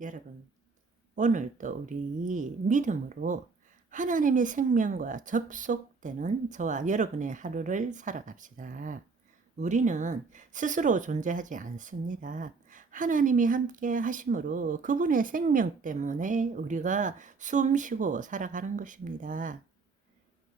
여러분, 오늘도 우리 믿음으로 하나님의 생명과 접속되는 저와 여러분의 하루를 살아갑시다. 우리는 스스로 존재하지 않습니다. 하나님이 함께 하심으로 그분의 생명 때문에 우리가 숨 쉬고 살아가는 것입니다.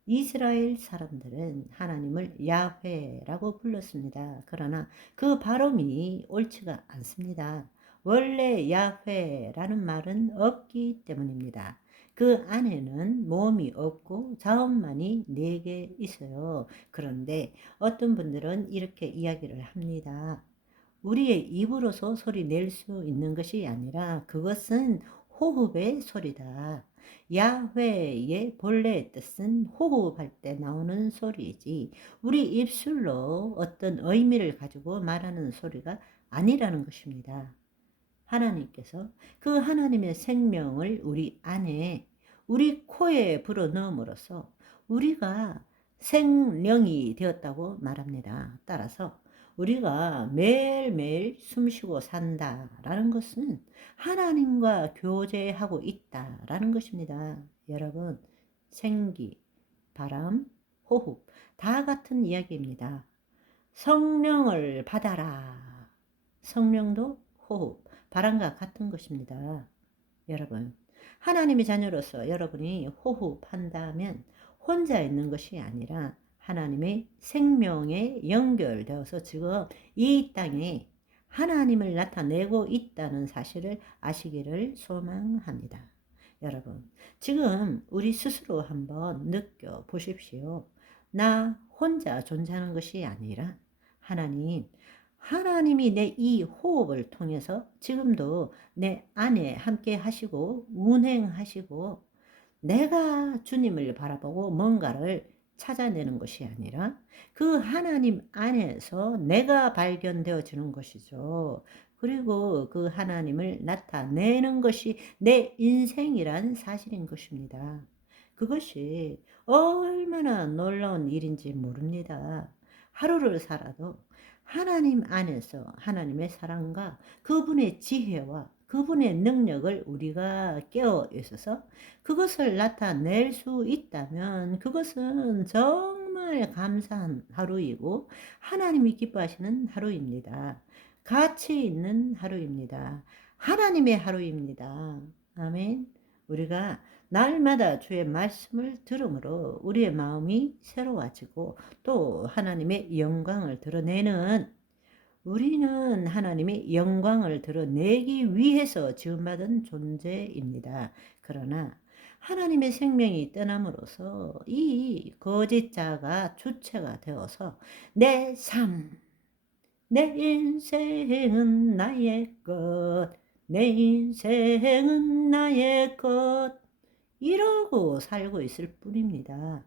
이스라엘 사람들은 하나님을 야훼라고 불렀습니다. 그러나 그 발음이 옳지가 않습니다. 원래 야훼라는 말은 없기 때문입니다. 그 안에는 모음이 없고 자음만이 4개 있어요. 그런데 어떤 분들은 이렇게 이야기를 합니다. 우리의 입으로서 소리 낼 수 있는 것이 아니라 그것은 호흡의 소리다. 야훼의 본래 뜻은 호흡할 때 나오는 소리이지 우리 입술로 어떤 의미를 가지고 말하는 소리가 아니라는 것입니다. 하나님께서 그 하나님의 생명을 우리 안에 우리 코에 불어넣음으로써 우리가 생명이 되었다고 말합니다. 따라서 우리가 매일매일 숨쉬고 산다라는 것은 하나님과 교제하고 있다라는 것입니다. 여러분, 생기, 바람, 호흡 다 같은 이야기입니다. 성령을 받아라. 성령도 호흡, 바람과 같은 것입니다. 여러분, 하나님의 자녀로서 여러분이 호흡한다면 혼자 있는 것이 아니라 하나님의 생명에 연결되어서 지금 이 땅에 하나님을 나타내고 있다는 사실을 아시기를 소망합니다. 여러분, 지금 우리 스스로 한번 느껴보십시오. 나 혼자 존재하는 것이 아니라 하나님이 내 이 호흡을 통해서 지금도 내 안에 함께 하시고 운행하시고 내가 주님을 바라보고 뭔가를 찾아내는 것이 아니라 그 하나님 안에서 내가 발견되어지는 것이죠. 그리고 그 하나님을 나타내는 것이 내 인생이란 사실인 것입니다. 그것이 얼마나 놀라운 일인지 모릅니다. 하루를 살아도 하나님 안에서 하나님의 사랑과 그분의 지혜와 그분의 능력을 우리가 깨어 있어서 그것을 나타낼 수 있다면 그것은 정말 감사한 하루이고 하나님이 기뻐하시는 하루입니다. 가치 있는 하루입니다. 하나님의 하루입니다. 아멘. 우리가 날마다 주의 말씀을 들음으로 우리의 마음이 새로워지고 또 하나님의 영광을 드러내는 우리는 하나님의 영광을 드러내기 위해서 지음받은 존재입니다. 그러나 하나님의 생명이 떠남으로써 이 거짓자가 주체가 되어서 내 삶, 내 인생은 나의 것, 내 인생은 나의 것 이러고 살고 있을 뿐입니다.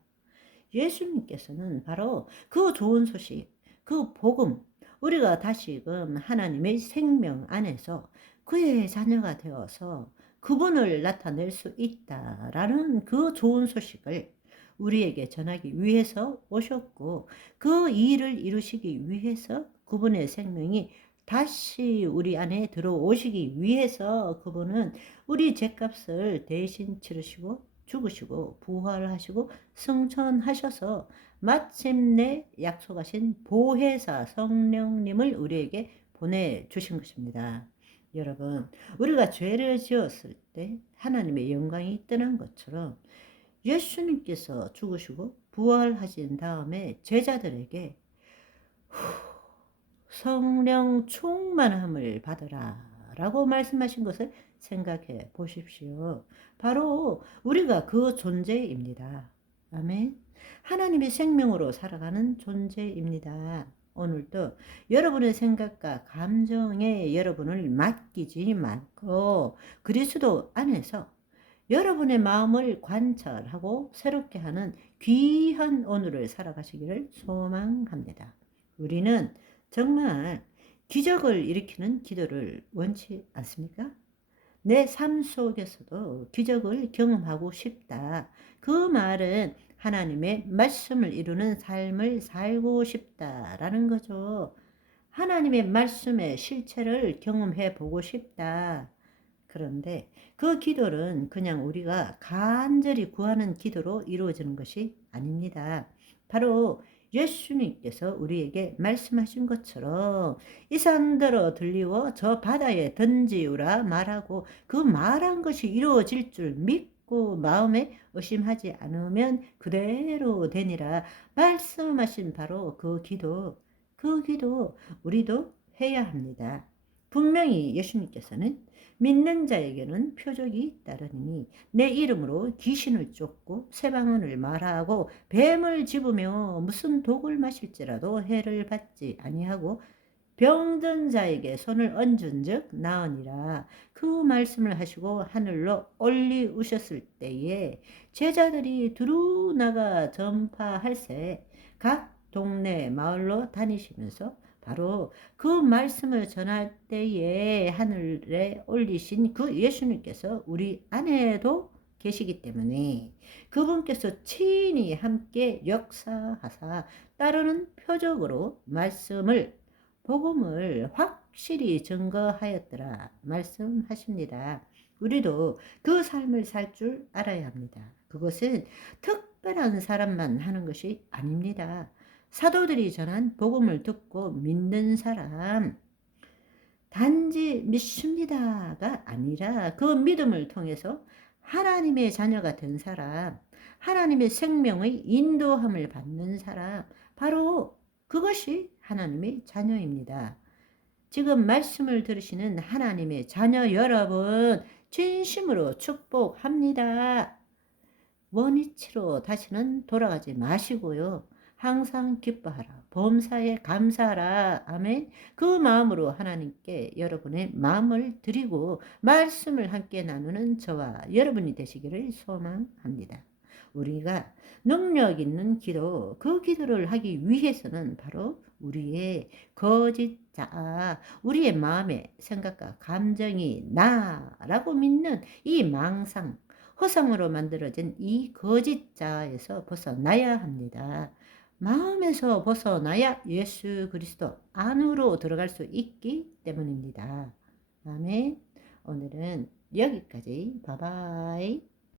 예수님께서는 바로 그 좋은 소식, 그 복음, 우리가 다시금 하나님의 생명 안에서 그의 자녀가 되어서 그분을 나타낼 수 있다라는 그 좋은 소식을 우리에게 전하기 위해서 오셨고 그 일을 이루시기 위해서 그분의 생명이 다시 우리 안에 들어오시기 위해서 그분은 우리 죗값을 대신 치르시고 죽으시고 부활하시고 승천하셔서 마침내 약속하신 보혜사 성령님을 우리에게 보내주신 것입니다. 여러분, 우리가 죄를 지었을 때 하나님의 영광이 떠난 것처럼 예수님께서 죽으시고 부활하신 다음에 제자들에게 성령 충만함을 받으라 라고 말씀하신 것을 생각해 보십시오. 바로 우리가 그 존재입니다. 아멘. 하나님의 생명으로 살아가는 존재입니다. 오늘도 여러분의 생각과 감정에 여러분을 맡기지 말고 그리스도 안에서 여러분의 마음을 관찰하고 새롭게 하는 귀한 오늘을 살아가시기를 소망합니다. 우리는 정말 기적을 일으키는 기도를 원치 않습니까? 내 삶 속에서도 기적을 경험하고 싶다. 그 말은 하나님의 말씀을 이루는 삶을 살고 싶다라는 거죠. 하나님의 말씀의 실체를 경험해 보고 싶다. 그런데 그 기도는 그냥 우리가 간절히 구하는 기도로 이루어지는 것이 아닙니다. 바로 예수님께서 우리에게 말씀하신 것처럼 이 산더러 들리워 저 바다에 던지우라 말하고 그 말한 것이 이루어질 줄 믿고 마음에 의심하지 않으면 그대로 되니라 말씀하신 바로 그 기도 우리도 해야 합니다. 분명히 예수님께서는 믿는 자에게는 표적이 따르니 내 이름으로 귀신을 쫓고 새 방언을 말하고 뱀을 집으며 무슨 독을 마실지라도 해를 받지 아니하고 병든 자에게 손을 얹은즉 나으니라. 그 말씀을 하시고 하늘로 올리우셨을 때에 제자들이 두루 나가 전파할세 각 동네 마을로 다니시면서 바로 그 말씀을 전할 때에 하늘에 올리신 그 예수님께서 우리 안에도 계시기 때문에 그분께서 친히 함께 역사하사 따르는 표적으로 복음을 확실히 증거하였더라 말씀하십니다. 우리도 그 삶을 살 줄 알아야 합니다. 그것은 특별한 사람만 하는 것이 아닙니다. 사도들이 전한 복음을 듣고 믿는 사람, 단지 믿습니다가 아니라 그 믿음을 통해서 하나님의 자녀가 된 사람, 하나님의 생명의 인도함을 받는 사람, 바로 그것이 하나님의 자녀입니다. 지금 말씀을 들으시는 하나님의 자녀 여러분, 진심으로 축복합니다. 원위치로 다시는 돌아가지 마시고요. 항상 기뻐하라. 범사에 감사하라. 아멘. 그 마음으로 하나님께 여러분의 마음을 드리고 말씀을 함께 나누는 저와 여러분이 되시기를 소망합니다. 우리가 능력 있는 기도, 그 기도를 하기 위해서는 바로 우리의 거짓 자, 우리의 마음의 생각과 감정이 나라고 믿는 이 망상, 허상으로 만들어진 이 거짓 자에서 벗어나야 합니다. 마음에서 벗어나야 예수 그리스도 안으로 들어갈 수 있기 때문입니다. 아멘. 오늘은 여기까지. 바이바이.